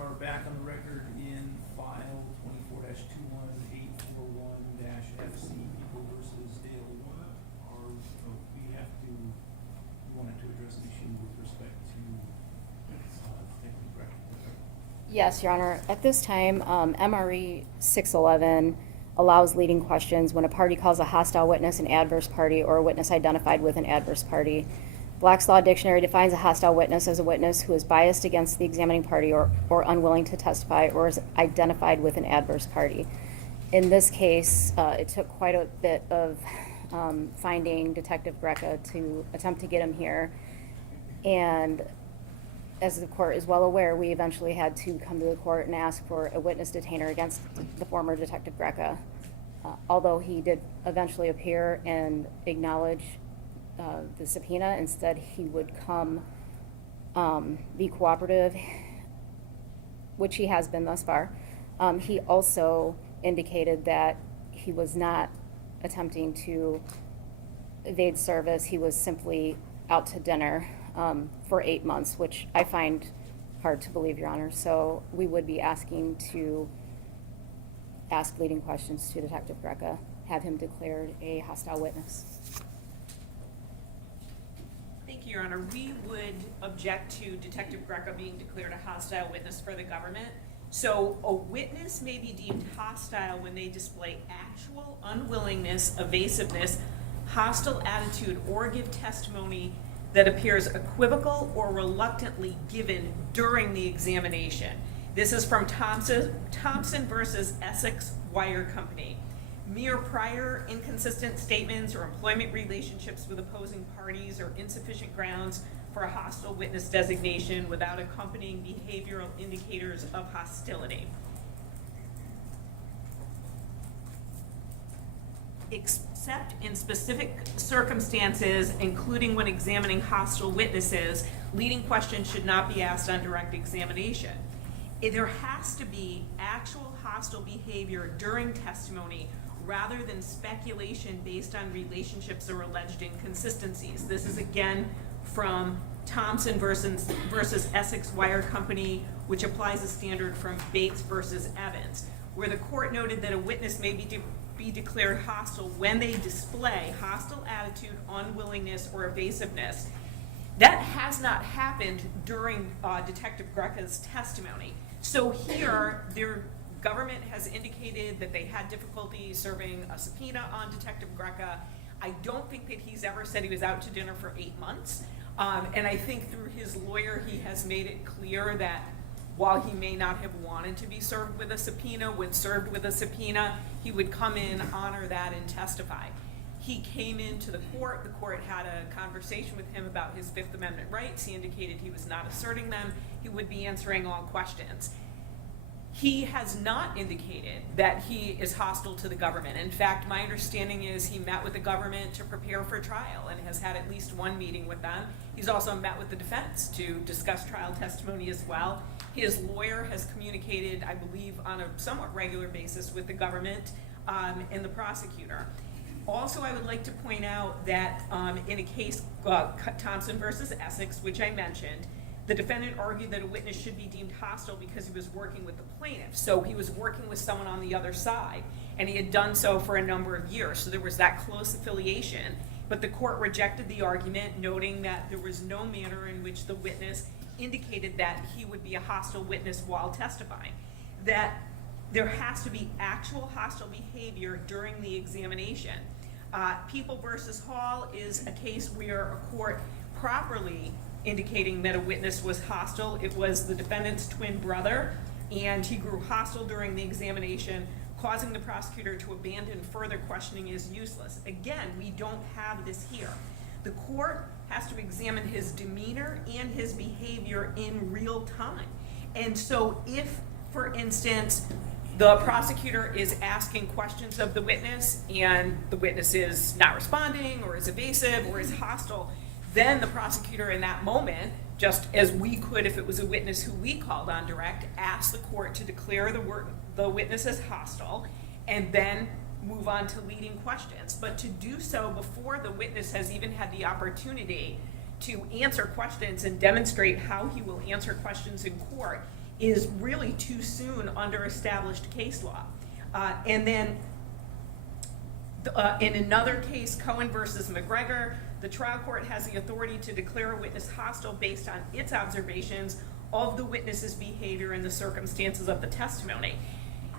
are back on the record in file 24-21841-FC, People versus Dale. We wanted to address an issue with respect to Detective Greca. Yes, Your Honor. At this time, MRE 611 allows leading questions when a party calls a hostile witness an adverse party or a witness identified with an adverse party. Black's Law Dictionary defines a hostile witness as a witness who is biased against the examining party or unwilling to testify or is identified with an adverse party. In this case, it took quite a bit of finding Detective Greca to attempt to get him here. And as the court is well aware, we eventually had to come to the court and ask for a witness detainer against the former Detective Greca. Although he did eventually appear and acknowledge the subpoena, instead he would come be cooperative, which he has been thus far. He also indicated that he was not attempting to evade service. He was simply out to dinner for 8 months, which I find hard to believe, Your Honor. So we would be asking to ask leading questions to Detective Greca, have him declared a hostile witness. Thank you, Your Honor. We would object to Detective Greca being declared a hostile witness for the government. So a witness may be deemed hostile when they display actual unwillingness, evasiveness, hostile attitude, or give testimony that appears equivocal or reluctantly given during the examination. This is from Thompson versus Essex Wire Company. Mere prior inconsistent statements or employment relationships with opposing parties are insufficient grounds for a hostile witness designation without accompanying behavioral indicators of hostility. Except in specific circumstances, including when examining hostile witnesses, leading questions should not be asked on direct examination. There has to be actual hostile behavior during testimony rather than speculation based on relationships or alleged inconsistencies. This is again from Thompson versus Essex Wire Company, which applies a standard from Bates versus Evans, where the court noted that a witness may be declared hostile when they display hostile attitude, unwillingness, or evasiveness. That has not happened during Detective Greca's testimony. So here, their government has indicated that they had difficulty serving a subpoena on Detective Greca. I don't think that he's ever said he was out to dinner for 8 months. And I think through his lawyer, he has made it clear that while he may not have wanted to be served with a subpoena, when served with a subpoena, he would come in, honor that, and testify. He came into the court had a conversation with him about his Fifth Amendment rights. He indicated he was not asserting them. He would be answering all questions. He has not indicated that he is hostile to the government. In fact, my understanding is he met with the government to prepare for trial and has had at least one meeting with them. He's also met with the defense to discuss trial testimony as well. His lawyer has communicated, I believe, on a somewhat regular basis with the government and the prosecutor. Also, I would like to point out that in a case, Thompson versus Essex, which I mentioned, the defendant argued that a witness should be deemed hostile because he was working with the plaintiff. So he was working with someone on the other side, and he had done so for a number of years. So there was that close affiliation. But the court rejected the argument, noting that there was no manner in which the witness indicated that he would be a hostile witness while testifying. That there has to be actual hostile behavior during the examination. People versus Hall is a case where a court properly indicating that a witness was hostile. It was the defendant's twin brother, and he grew hostile during the examination, causing the prosecutor to abandon further questioning as useless. Again, we don't have this here. The court has to examine his demeanor and his behavior in real time. And so if, for instance, the prosecutor is asking questions of the witness and the witness is not responding or is evasive or is hostile, then the prosecutor in that moment, just as we could if it was a witness who we called on direct, ask the court to declare the witness as hostile and then move on to leading questions. But to do so before the witness has even had the opportunity to answer questions and demonstrate how he will answer questions in court is really too soon under established case law. And then in another case, Cohen versus McGregor, the trial court has the authority to declare a witness hostile based on its observations of the witness's behavior and the circumstances of the testimony.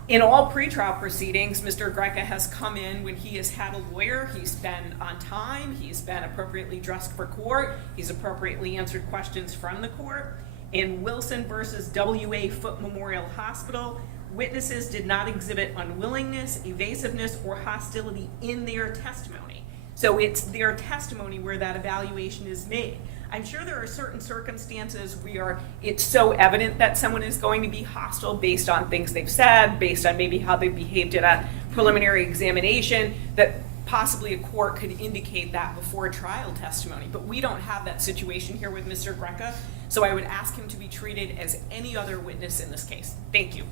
In all pretrial proceedings, Mr. Greca has come in when he has had a lawyer, he's been on time, he's been appropriately dressed for court, he's appropriately answered questions from the court. In Wilson versus W.A. Foote Memorial Hospital, witnesses did not exhibit unwillingness, evasiveness, or hostility in their testimony. So it's their testimony where that evaluation is made. I'm sure there are certain circumstances where it's so evident that someone is going to be hostile based on things they've said, based on maybe how they behaved at a preliminary examination, that possibly a court could indicate that before a trial testimony. But we don't have that situation here with Mr. Greca, so I would ask him to be treated as any other witness in this case. Thank you.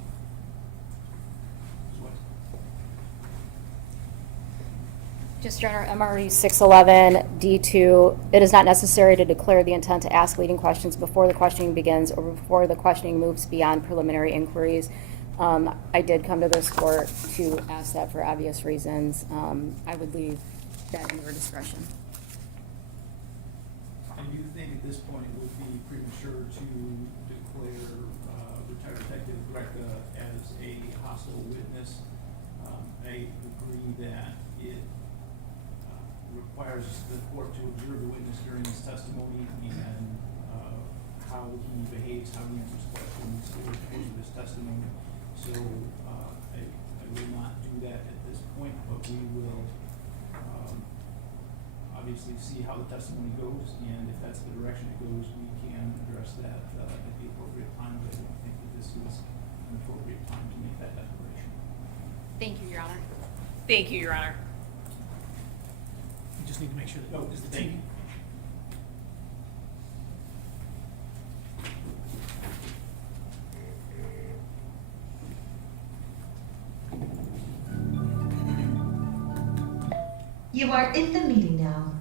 Just Your Honor, MRE 611 D2, it is not necessary to declare the intent to ask leading questions before the questioning begins or before the questioning moves beyond preliminary inquiries. I did come to this court to ask that for obvious reasons. I would leave that in your discretion. And do you think at this point it would be premature to declare retired Detective Greca as a hostile witness? I agree that it requires the court to observe the witness during his testimony and how he behaves, how he answers questions over the course of his testimony. So I will not do that at this point, but we will obviously see how the testimony goes, and if that's the direction it goes, we can address that at the appropriate time, but I don't think that this is an appropriate time to make that declaration. Thank you, Your Honor. Thank you, Your Honor. We just need to make sure that Oh, is the thank team. you. You are in the meeting now.